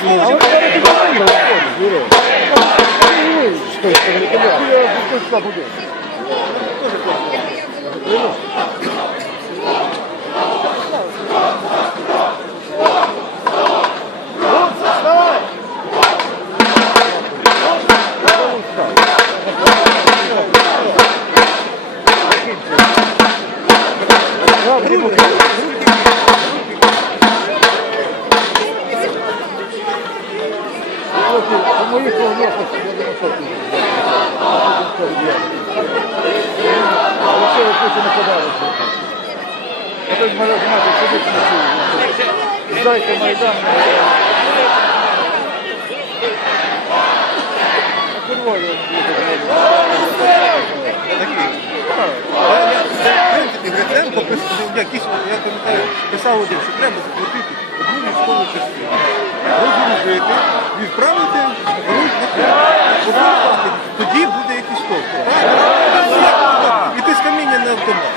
слово. Моя мать, сидит на силу. Зайка Майдан. Але я, пам'ятаю, писав один, що треба закрутити одну військову частину. Розгрузити, відправити на. Тоді буде якийсь толк. І ти з каміння на автомат.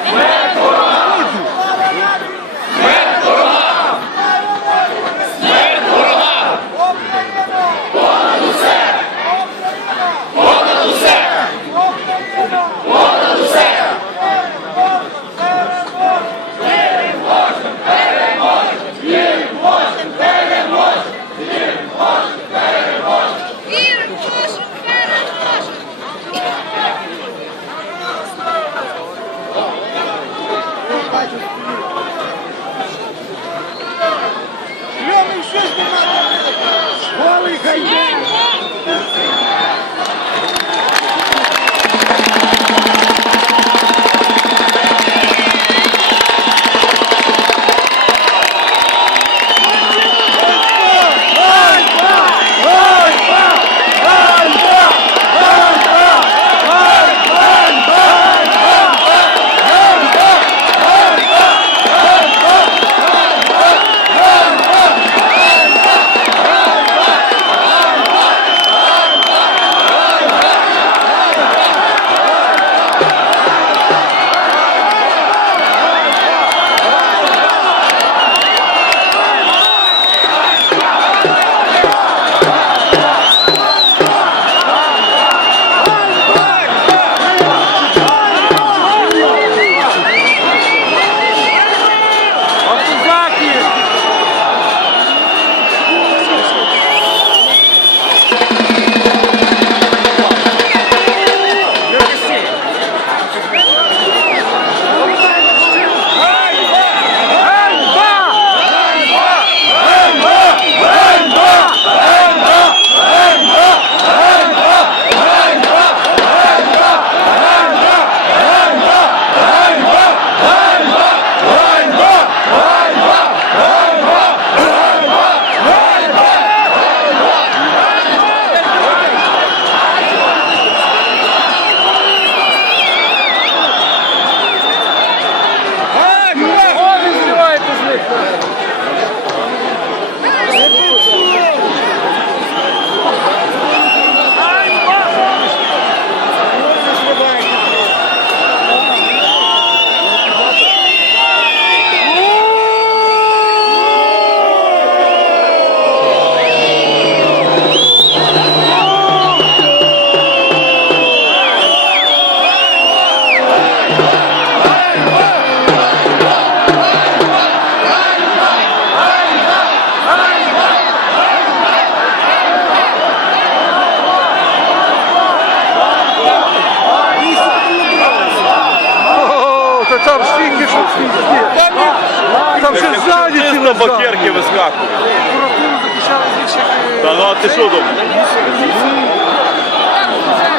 Чисто бакерки вискакує. Прокуратуру захищали більше. Та ну а ти що думаєш?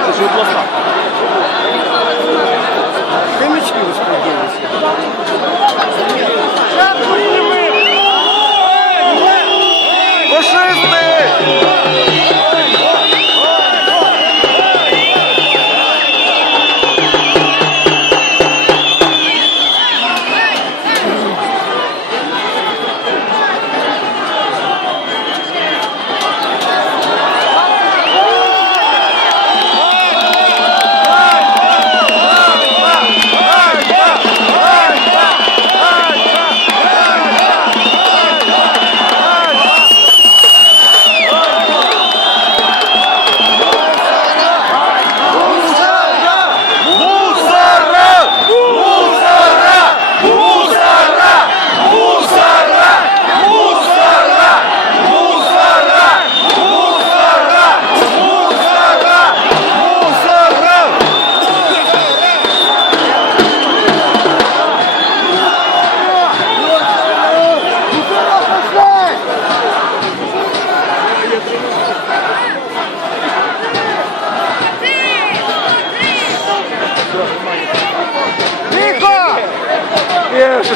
Це ж обласна. Хомячки розподілилися. Фашисти!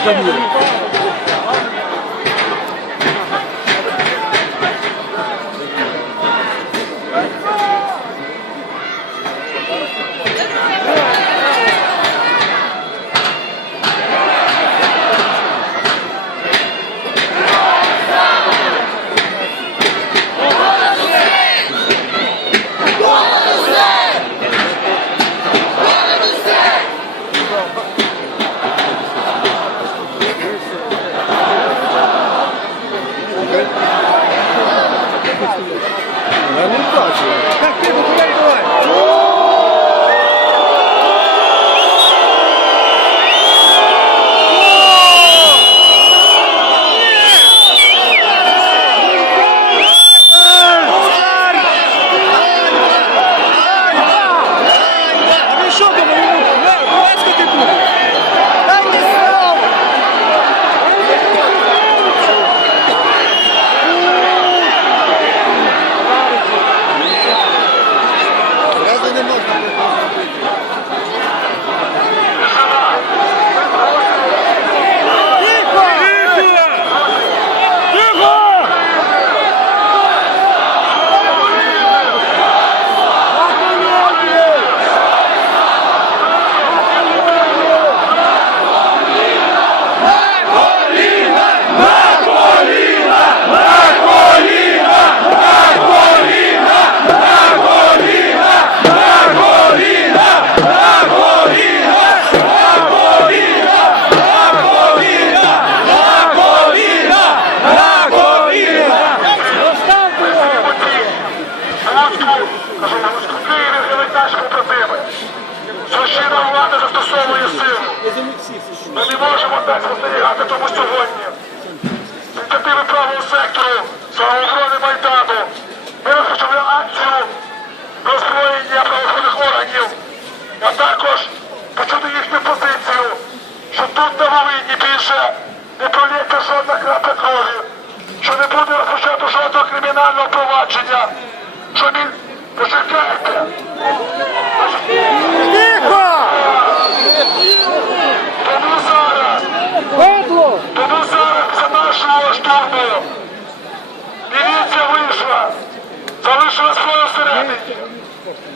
Данило. Я не бачу. Так, ти гуляй, давай. А ви що думали? Ласкати буде? Зразу не можна зробити. Києві наші побратими. Священна влада застосовує силу. Ми не можемо так спостерігати тому сьогодні. Ініціативи правого сектору, самооборони Майдану. Ми розпочали акцію роззброєння правоохоронних органів, а також почути їхню позицію, що тут на Волині більше не пролється жодна крапля крові, що не буде розпочато жодного кримінального провадження, що він почекайте. Тому зараз Петло! тому зараз за нашого штурму міліція вийшла, залишила свою всередині.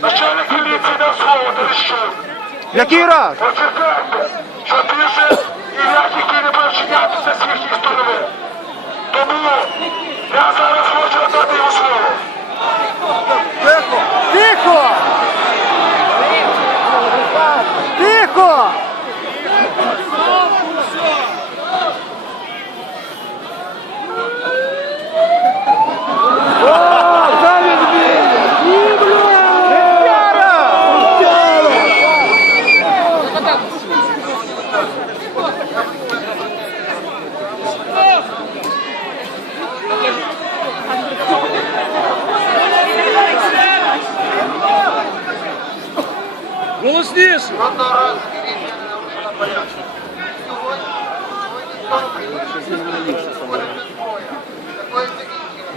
Начальник міліції дав слово Терещук. Який раз? Почекайте, що більше ніяких не буде з їхньої сторони. Тому я зараз хочу надати йому слово. Тихо! Тихо! Тихо!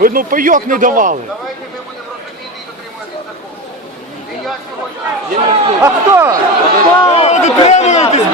Ви ну пайок не давали. Давайте ми будемо розуміти і дотримуватися закону. А хто? Ви дотримуєтесь?